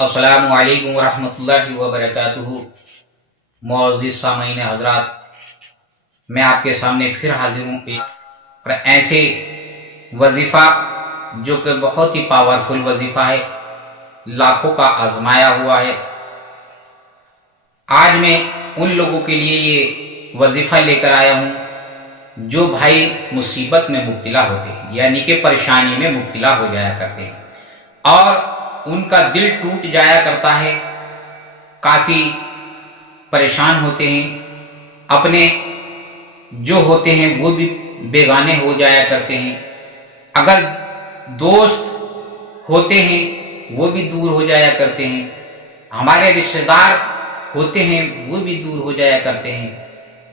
अस्सलामु अलैकुम वरहमतुल्लाहि वबरकातुहू। मुअज़्ज़िज़ सामीन हज़रात, मैं आपके सामने फिर हाजिर हूँ एक ऐसे वजीफ़ा जो कि बहुत ही पावरफुल वजीफ़ा है, लाखों का आजमाया हुआ है। आज मैं उन लोगों के लिए ये वजीफ़ा लेकर आया हूँ जो भाई मुसीबत में मुब्तला होते हैं, यानी कि परेशानी में मुब्तला हो जाया करते हैं और उनका दिल टूट जाया करता है, काफ़ी परेशान होते हैं, अपने जो होते हैं वो भी बेगाने हो जाया करते हैं, अगर दोस्त होते हैं वो भी दूर हो जाया करते हैं, हमारे रिश्तेदार होते हैं वो भी दूर हो जाया करते हैं,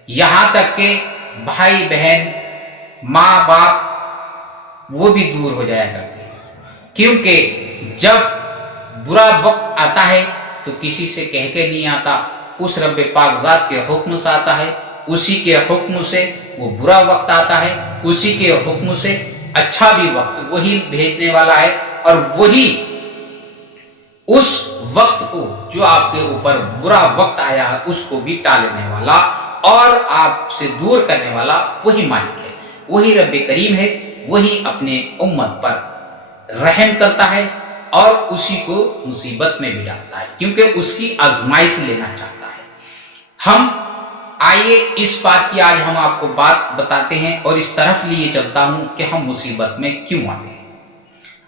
यहाँ तक कि भाई बहन माँ बाप वो भी दूर हो जाया करते हैं। क्योंकि जब बुरा वक्त आता है तो किसी से कह के नहीं आता, उस रब्बे पाक ज़ात के हुक्म से आता है, उसी के हुक्म से वो बुरा वक्त आता है, उसी के हुक्म से अच्छा भी वक्त वही भेजने वाला है और वही उस वक्त को जो आपके ऊपर बुरा वक्त आया है उसको भी टालने वाला और आपसे दूर करने वाला वही मालिक है, वही रब्बे करीम है, वही अपने उम्मत पर रहम करता है और उसी को मुसीबत में भी डालता है, क्योंकि उसकी आजमाइश लेना चाहता है। हम आइए इस बात की आज हम आपको बात बताते हैं और इस तरफ लिए चलता हूं कि हम मुसीबत में क्यों आते हैं।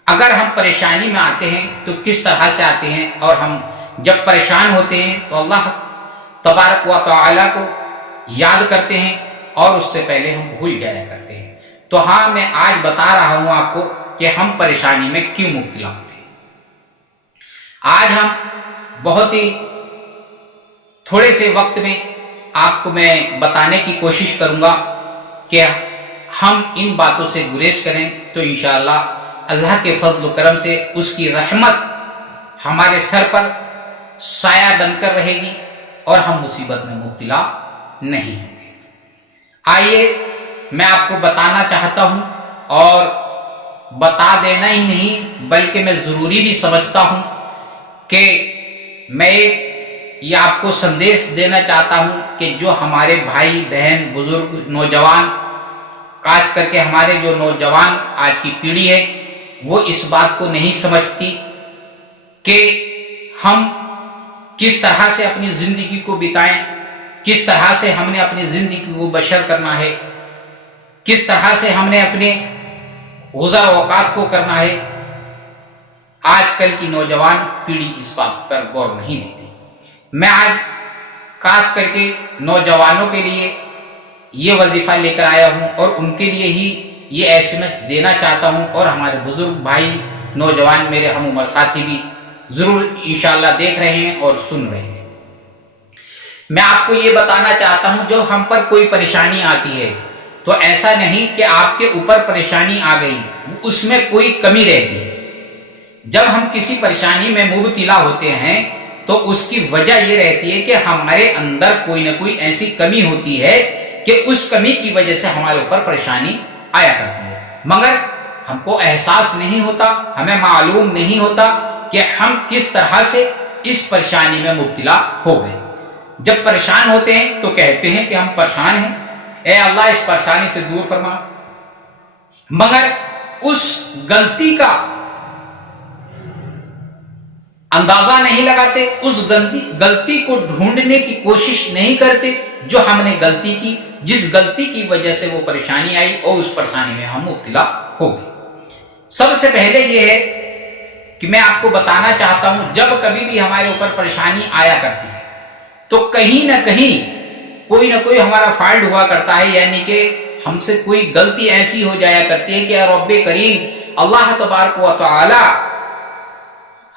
अगर हम परेशानी में आते हैं तो किस तरह से आते हैं, और हम जब परेशान होते हैं तो अल्लाह तबारक व तआला को याद करते हैं और उससे पहले हम भूल जाया करते हैं। तो हाँ, मैं आज बता रहा हूं आपको कि हम परेशानी में क्यों मुब्तला होते हैं। आज हम बहुत ही थोड़े से वक्त में आपको मैं बताने की कोशिश करूंगा कि हम इन बातों से गुरेज करें तो इंशाअल्लाह अल्लाह के फजल व करम से उसकी रहमत हमारे सर पर साया बनकर रहेगी और हम मुसीबत में मुब्तला नहीं होंगे। आइए, मैं आपको बताना चाहता हूं और बता देना ही नहीं बल्कि मैं ज़रूरी भी समझता हूं कि मैं ये आपको संदेश देना चाहता हूं कि जो हमारे भाई बहन बुजुर्ग नौजवान, खास करके हमारे जो नौजवान आज की पीढ़ी है, वो इस बात को नहीं समझती कि हम किस तरह से अपनी ज़िंदगी को बिताएं, किस तरह से हमने अपनी ज़िंदगी को बशर करना है, किस तरह से हमने अपने गुज़र औकात को करना है। आजकल की नौजवान पीढ़ी इस बात पर गौर नहीं देती। मैं आज खास करके नौजवानों के लिए ये वजीफा लेकर आया हूं और उनके लिए ही ये एसएमएस देना चाहता हूं, और हमारे बुजुर्ग भाई नौजवान मेरे हम उम्र साथी भी जरूर इंशाअल्लाह देख रहे हैं और सुन रहे हैं। मैं आपको ये बताना चाहता हूं, जो हम पर कोई परेशानी आती है तो ऐसा नहीं कि आपके ऊपर परेशानी आ गई, उसमें कोई कमी रहती है। जब हम किसी परेशानी में मुब्तला होते हैं तो उसकी वजह यह रहती है कि हमारे अंदर कोई ना कोई ऐसी कमी होती है कि उस कमी की वजह से हमारे ऊपर परेशानी आया करती है, मगर हमको एहसास नहीं होता, हमें मालूम नहीं होता कि हम किस तरह से इस परेशानी में मुब्तला हो गए। जब परेशान होते हैं तो कहते हैं कि हम परेशान हैं, ए अल्लाह इस परेशानी से दूर फरमा, मगर उस गलती का अंदाजा नहीं लगाते, उस गलती को ढूंढने की कोशिश नहीं करते जो हमने गलती की, जिस गलती की वजह से वो परेशानी आई और उस परेशानी में हम मुब्तला हो गए। सबसे पहले ये है कि मैं आपको बताना चाहता हूं, जब कभी भी हमारे ऊपर परेशानी आया करती है तो कहीं ना कहीं कोई ना कोई हमारा फॉल्ट हुआ करता है, यानी कि हमसे कोई गलती ऐसी हो जाया करती है कि रब्बे करीम अल्लाह तबारक व तआला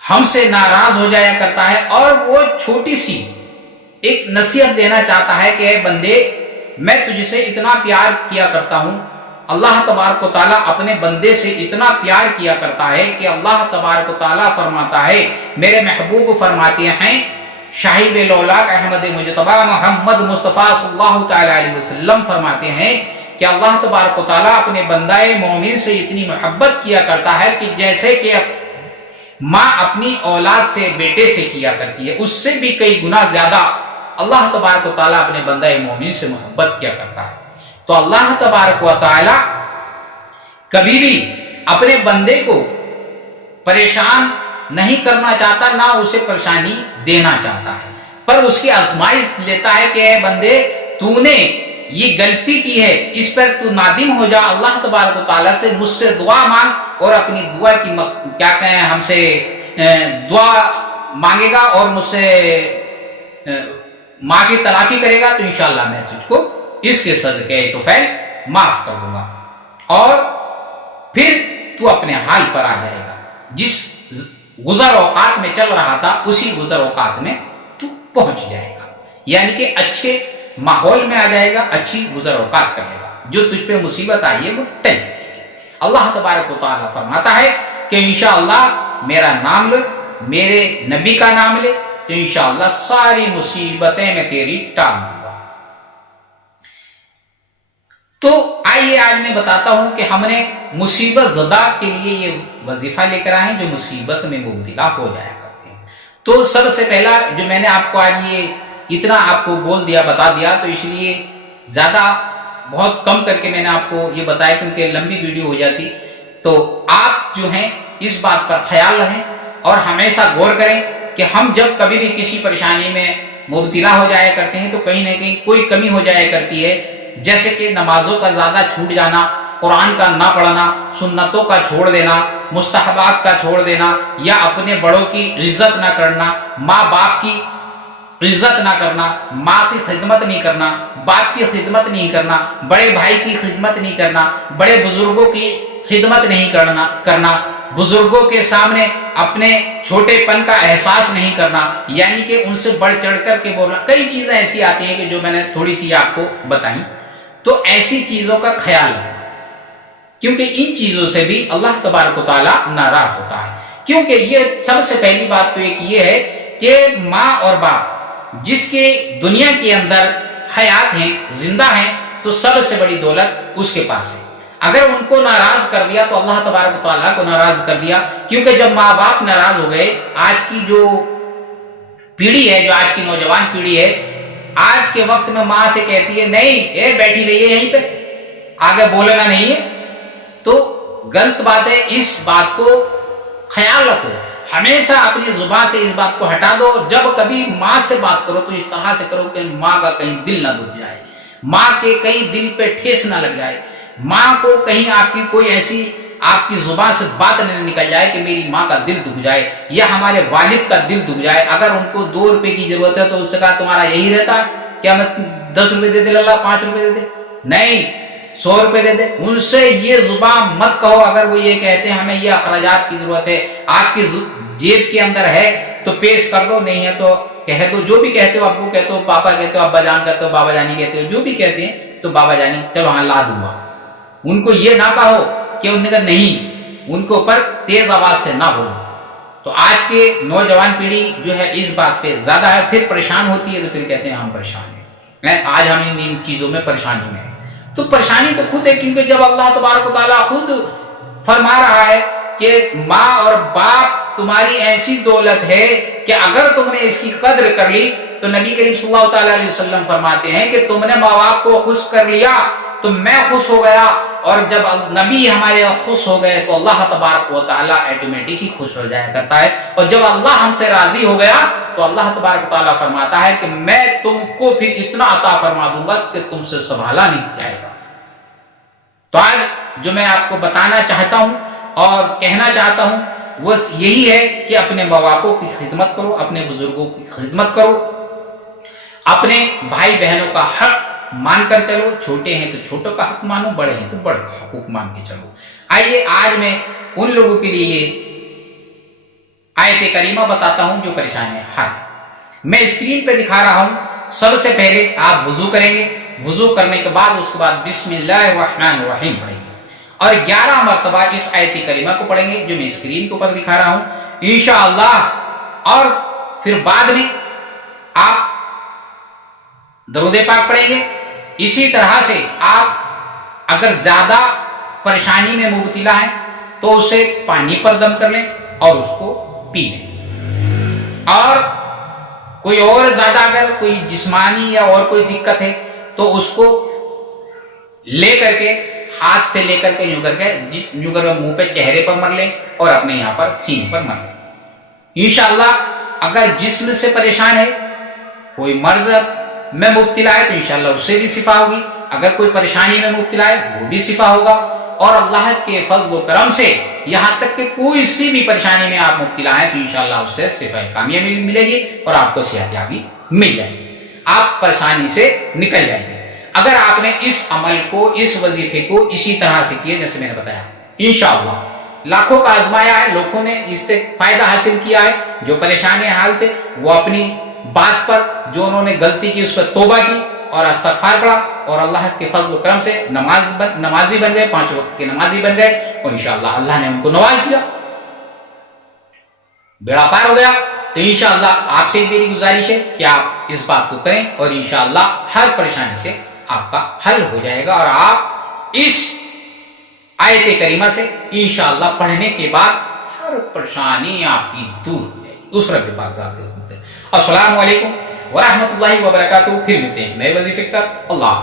हमसे नाराज हो जाया करता है और वो छोटी सी एक नसीहत देना चाहता है कि बंदे, मैं तुझसे इतना प्यार किया करता हूं। अल्लाह तबारक व तआला अपने बंदे से इतना प्यार किया करता है कि अल्लाह तबारक व तआला फरमाता है, मेरे महबूब फरमाते हैं, शाहिब लौलाक अहमद मुजतबा मोहम्मद मुस्तफ़ा सल्लल्लाहु तआला अलैहि वसल्लम फरमाते हैं कि अल्लाह तबारक व तआला अपने बंदाए मोमिन से इतनी मोहब्बत किया करता है कि जैसे कि ماں اپنی اولاد سے، بیٹے سے کیا کرتی ہے، اس سے بھی کئی گنا زیادہ اللہ تبارک و تعالیٰ اپنے بندہ مومن سے محبت کیا کرتا ہے۔ تو اللہ تبارک و تعالیٰ کبھی بھی اپنے بندے کو پریشان نہیں کرنا چاہتا، نہ اسے پریشانی دینا چاہتا ہے، پر اس کی آزمائش لیتا ہے کہ اے بندے، تو نے یہ غلطی کی ہے، اس پر تو نادم ہو جا، اللہ تبارک و تعالیٰ سے مجھ سے دعا مانگ، اور اپنی دعا کی کیا کہیں ہم سے دعا مانگے گا اور مجھ سے معافی تلافی کرے گا، تو انشاءاللہ میں تجھ کو اس کے صدقے تو فعل معاف کر دوں گا، اور پھر تو اپنے حال پر آ جائے گا، جس گزر اوقات میں چل رہا تھا اسی گزر اوقات میں تو پہنچ جائے گا، یعنی کہ اچھے ماحول میں آ جائے گا، اچھی گزر اوقات کر لے گا، جو تجھ پہ مصیبت آئی ہے وہ ٹل جائے گی۔ اللہ تبارک و تعالیٰ فرماتا ہے کہ انشاءاللہ میرا نام لے، میرے نبی کا نام لے، تو انشاءاللہ ساری مصیبتیں میں تیری ٹال دوں گا۔ تو آئیے آج میں بتاتا ہوں کہ ہم نے مصیبت زدہ کے لیے یہ وظیفہ لے کر آئے ہیں جو مصیبت میں مبتلا ہو جایا کرتے ہیں۔ تو سب سے پہلا جو میں نے آپ کو آج یہ اتنا آپ کو بول دیا، بتا دیا، تو اس لیے زیادہ بہت کم کر کے میں نے آپ کو یہ بتایا کیونکہ لمبی ویڈیو ہو جاتی، تو آپ جو ہیں اس بات پر خیال رہیں اور ہمیشہ غور کریں کہ ہم جب کبھی بھی کسی پریشانی میں مبتلا ہو جایا کرتے ہیں تو کہیں نہ کہیں کوئی کمی ہو جایا کرتی ہے، جیسے کہ نمازوں کا زیادہ چھوٹ جانا، قرآن کا نہ پڑھنا، سنتوں کا چھوڑ دینا، مستحبات کا چھوڑ دینا، یا اپنے بڑوں کی عزت نہ کرنا، ماں باپ کی عزت نہ کرنا، ماں کی خدمت نہیں کرنا، باپ کی خدمت نہیں کرنا، بڑے بھائی کی خدمت نہیں کرنا، بڑے بزرگوں کی خدمت نہیں کرنا، بزرگوں کے سامنے اپنے چھوٹے پن کا احساس نہیں کرنا، یعنی کہ ان سے بڑھ چڑھ کر کے بولنا، کئی چیزیں ایسی آتی ہیں کہ جو میں نے تھوڑی سی آپ کو بتائیں، تو ایسی چیزوں کا خیال رکھنا، کیونکہ ان چیزوں سے بھی اللہ تبارک و تعالیٰ ناراض ہوتا ہے۔ کیونکہ یہ سب سے پہلی بات تو ایک یہ ہے کہ ماں اور باپ جس کے دنیا کے اندر حیات ہیں، زندہ ہیں، تو سب سے بڑی دولت اس کے پاس ہے۔ اگر ان کو ناراض کر دیا تو اللہ تبارک و تعالیٰ کو ناراض کر دیا، کیونکہ جب ماں باپ ناراض ہو گئے، آج کی جو پیڑھی ہے، جو آج کی نوجوان پیڑھی ہے، آج کے وقت میں ماں سے کہتی ہے نہیں بیٹھی رہیے یہیں پہ، آگے بولنا نہیں ہے، تو غلط بات ہے۔ اس بات کو خیال رکھو، ہمیشہ اپنی زبان سے اس بات کو ہٹا دو، جب کبھی ماں سے بات کرو تو اس طرح سے کرو کہ ماں کا کہیں دل نہ دکھ جائے، ماں کے کہیں دل پہ ٹھیس نہ لگ جائے، ماں کو کہیں آپ کی کوئی ایسی آپ کی زبان سے بات نہ نکل جائے کہ میری ماں کا دل دکھ جائے یا ہمارے والد کا دل دکھ جائے۔ اگر ان کو 2 روپے کی ضرورت ہے تو اس سے کہا تمہارا یہی رہتا ہے کیا میں 10 روپے دے دے اللہ 5 روپے دے دے، نہیں 100 روپے دے دے، ان سے یہ زبان مت کہو۔ اگر وہ یہ کہتے ہیں ہمیں یہ اخراجات کی ضرورت ہے، آپ کی جیب کے اندر ہے تو پیش کر دو، نہیں ہے تو کہہ دو، جو بھی کہتے ہو، ابو کہتے ہو، پاپا کہتے ہو، ابا جان کہتے ہو، بابا جانی کہتے ہو، جو بھی کہتے ہیں تو بابا جانی چلو ہاں لا دوں گا۔ ان کو یہ نہ کہو کہ ان نے کہا نہیں، ان کے اوپر تیز آواز سے نہ بولو۔ تو آج کے نوجوان پیڑھی جو ہے اس بات پہ زیادہ ہے، پھر پریشان ہوتی ہے تو پھر کہتے ہیں ہم پریشان ہیں، آج ہم ان چیزوں میں پریشانی میں ہیں۔ تو پریشانی تو خود ہے، کیونکہ جب اللہ تبارک و تعالیٰ خود فرما رہا ہے کہ ماں اور باپ تمہاری ایسی دولت ہے کہ اگر تم نے اس کی قدر کر لی، تو نبی کریم صلی اللہ تعالیٰ علیہ وسلم فرماتے ہیں کہ تم نے ماں باپ کو خوش کر لیا تو میں خوش ہو گیا، اور جب نبی ہمارے خوش ہو گئے تو اللہ تبارک و تعالیٰ آٹومیٹک ہی خوش ہو جایا کرتا ہے، اور جب اللہ ہم سے راضی ہو گیا تو اللہ تبارک و تعالیٰ فرماتا ہے کہ میں تم کو پھر اتنا عطا فرما دوں گا کہ تم سے سنبھالا نہیں جائے گا۔ تو آج جو میں آپ کو بتانا چاہتا ہوں اور کہنا چاہتا ہوں وہ یہی ہے کہ اپنے ماں باپوں کی خدمت کرو، اپنے بزرگوں کی خدمت کرو، اپنے بھائی بہنوں کا حق مان کر چلو، چھوٹے ہیں تو چھوٹوں کا حق مانو، بڑے ہیں تو بڑے کا حقوق مان کے چلو۔ آئیے آج میں ان لوگوں کے لیے آیت کریمہ بتاتا ہوں جو پریشانیاں حل۔ میں اسکرین پہ دکھا رہا ہوں، سب سے پہلے آپ وضو کریں گے، وضو کرنے کے بعد اس کے بعد بسم اللہ الرحمن الرحیم پڑھیں گے، اور 11 مرتبہ اس آیت کریمہ کو پڑھیں گے جو میں اسکرین کے اوپر دکھا رہا ہوں انشاءاللہ۔ اور پھر بعد میں آپ درود پاک پڑھیں گے۔ اسی طرح سے آپ اگر زیادہ پریشانی میں مبتلا ہیں تو اسے پانی پر دم کر لیں اور اس کو पी लें। और कोई और ज्यादा अगर कोई जिस्मानी या और कोई दिक्कत है तो उसको ले करके हाथ से लेकर के यूं करके मुंह पे चेहरे पर मर ले और अपने यहां पर सीने पर मर ले। इंशाअल्लाह अगर जिस्म से परेशान है, कोई मर्ज में मुब्तिला है तो इंशाअल्लाह उससे भी शिफा होगी, अगर कोई परेशानी में मुब्तिला है वो भी शिफा होगा। और अल्लाह के फज़्ल व करम से यहां तक कि कोई सी भी परेशानी में आप मुब्तिला है तो इंशाअल्लाह उससे शिफा कामयाबी मिलेगी और आपको सेहतयाबी मिल जाएगी, आप परेशानी से निकल जाएंगे अगर आपने इस अमल को, इस वजीफे को इसी तरह से किया जैसे मैंने बताया। इंशाअल्लाह लाखों का आजमाया है, लोगों ने इससे फायदा हासिल किया है। जो परेशानी हाल थे वो अपनी बात पर जो उन्होंने गलती की उस पर तौबा की और इस्तिग़फ़ार पढ़ा और अल्लाह के फज़्ल करम से नमाजी बन गए, 5 वक्त के नमाजी बन गए और इंशाअल्लाह अल्लाह ने उनको नवाज दिया, बेड़ा पार हो गया। तो इंशाअल्लाह आपसे मेरी गुजारिश है कि आप इस बात को करें और इंशाअल्लाह हर परेशानी से आपका हल हो जाएगा और आप इस आयत करीमा से इंशाअल्लाह पढ़ने के बाद हर परेशानी आपकी दूर हो जाएगी। उस रब पाक ज़ात के हुक्म से। अस्सलामु अलैकुम व रहमतुल्लाहि व बरकातहू। फिर मिलते हैं नए वजीफे के साथ। अल्लाह।